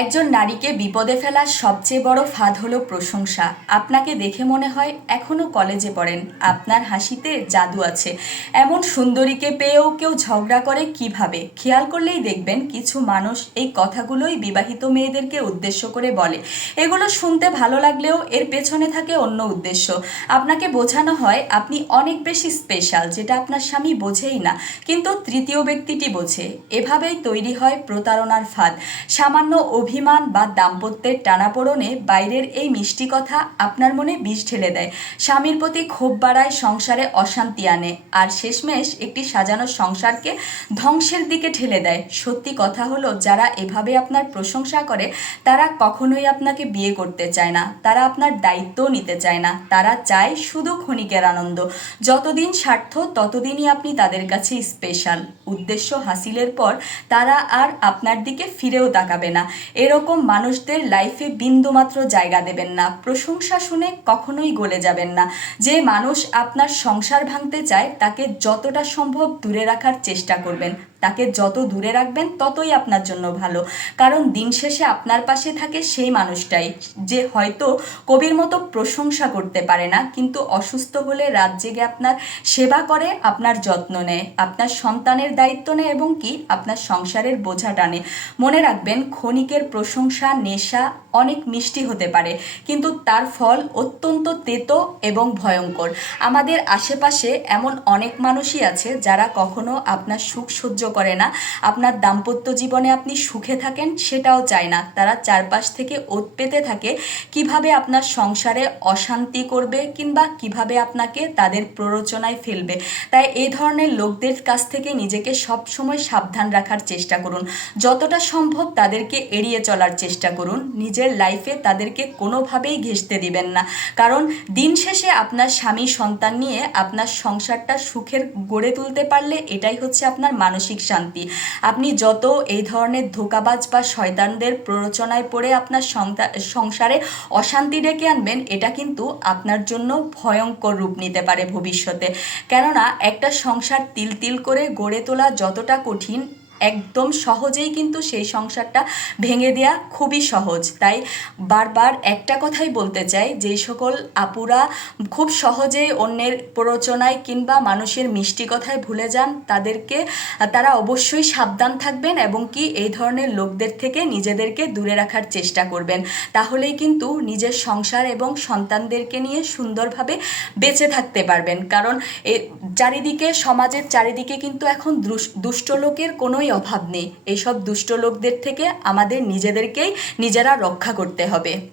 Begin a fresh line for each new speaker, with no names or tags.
একজন নারীকে বিপদে ফেলার সবচেয়ে বড় ফাঁদ হলো প্রশংসা। আপনাকে দেখে মনে হয় এখনও কলেজে পড়েন। আপনার হাসিতে জাদু আছে। এমন সুন্দরীকে পেয়েও কেউ ঝগড়া করে কীভাবে? খেয়াল করলেই দেখবেন কিছু মানুষ এই কথাগুলোই বিবাহিত মেয়েদেরকে উদ্দেশ্য করে বলে। এগুলো শুনতে ভালো লাগলেও এর পেছনে থাকে অন্য উদ্দেশ্য। আপনাকে বোঝানো হয় আপনি অনেক বেশি স্পেশাল যেটা আপনার স্বামী বোঝেই না, কিন্তু তৃতীয় ব্যক্তিটি বোঝে। এভাবেই তৈরি হয় প্রতারণার ফাঁদ। সামান্য অভিমান বা দাম্পত্যের টানাপোড়নে বাইরের এই মিষ্টি কথা আপনার মনে বিষ ঢেলে দেয়। স্বামীর প্রতি ক্ষোভ বাড়ায় সংসারে অশান্তি আনে আর শেষমেশ একটি সাজানো সংসারকে ধ্বংসের দিকে ঠেলে দেয়। সত্যি কথা হলো, যারা এভাবে আপনার প্রশংসা করে, তারা কখনোই আপনাকে বিয়ে করতে চায় না। তারা আপনার দায়িত্বও নিতে চায় না। তারা চায় শুধু ক্ষণিকের আনন্দ। যতদিন স্বার্থ, ততদিনই আপনি তাদের কাছে স্পেশাল উদ্দেশ্য হাসিলের পর তারা আর আপনার দিকে ফিরেও তাকাবে না। এরকম মানুষদের লাইফে বিন্দুমাত্র জায়গা দেবেন না। প্রশংসা শুনে কখনোই গলে যাবেন না। যে মানুষ আপনার সংসার ভাঙতে চায়, তাকে যতটা সম্ভব দূরে রাখার চেষ্টা করবেন। তাকে যত দূরে রাখবেন ততই আপনার জন্য ভালো। কারণ দিন শেষে আপনার পাশে থাকে সেই মানুষটাই, যে হয়তো কবির মতো প্রশংসা করতে পারে না, কিন্তু অসুস্থ হলে রাত জেগে আপনার সেবা করে, আপনার যত্ন নেয়, আপনার সন্তানের দায়িত্ব নেয় এবং কি আপনার সংসারের বোঝা টানে। মনে রাখবেন, ক্ষণিকের প্রশংসা, নেশা অনেক মিষ্টি হতে পারে, কিন্তু তার ফল অত্যন্ত তেতো এবং ভয়ঙ্কর। আমাদের আশেপাশে এমন অনেক মানুষই আছে যারা কখনো আপনার সুখ সহ্য করে না। আপনার দাম্পত্য জীবনে আপনি সুখে থাকেন সেটাও চায় না। তারা চারপাশ থেকে ওত পেতে থাকে কীভাবে আপনার সংসারে অশান্তি করবে কিংবা কীভাবে আপনাকে তাদের প্ররোচনায় ফেলবে। তাই এই ধরনের লোকদের কাছ থেকে নিজেকে সব সময় সাবধান রাখার চেষ্টা করুন। যতটা সম্ভব তাদেরকে এড়িয়ে চলার চেষ্টা করুন। নিজের লাইফে তাদেরকে কোনোভাবেই ঘেঁষতে দিবেন না। কারণ দিন শেষে আপনার স্বামী সন্তান নিয়ে আপনার সংসারটা সুখের গড়ে তুলতে পারলে এটাই হচ্ছে আপনার মানসিক শান্তি। আপনি যত এই ধরনের ধোকাবাজ বা শয়তানদের প্ররোচনায় পড়ে আপনার সংসারে অশান্তি ডেকে আনবেন, এটা কিন্তু আপনার জন্য ভয়ঙ্কর রূপ নিতে পারে ভবিষ্যতে। কেননা একটা সংসার তিল তিল করে গড়ে তোলা যতটা কঠিন একদম সহজেই কিন্তু সেই সংসারটা ভেঙে দেওয়া খুবই সহজ। তাই বারবার একটা কথাই বলতে চাই, যে সকল আপুরা খুব সহজেই অন্যের প্ররোচনায় কিংবা মানুষের মিষ্টি কথায় ভুলে যান, তাদেরকে, তারা অবশ্যই সাবধান থাকবেন এবং কি এই ধরনের লোকদের থেকে নিজেদেরকে দূরে রাখার চেষ্টা করবেন। তাহলেই কিন্তু নিজের সংসার এবং সন্তানদেরকে নিয়ে সুন্দরভাবে বেঁচে থাকতে পারবেন। কারণ এ, চারিদিকে, সমাজের চারিদিকে কিন্তু এখন দুষ- দুষ্ট লোকের অভাব নেই। এইসব দুষ্ট লোকদের থেকে আমাদের নিজেদেরকেই নিজেরা রক্ষা করতে হবে।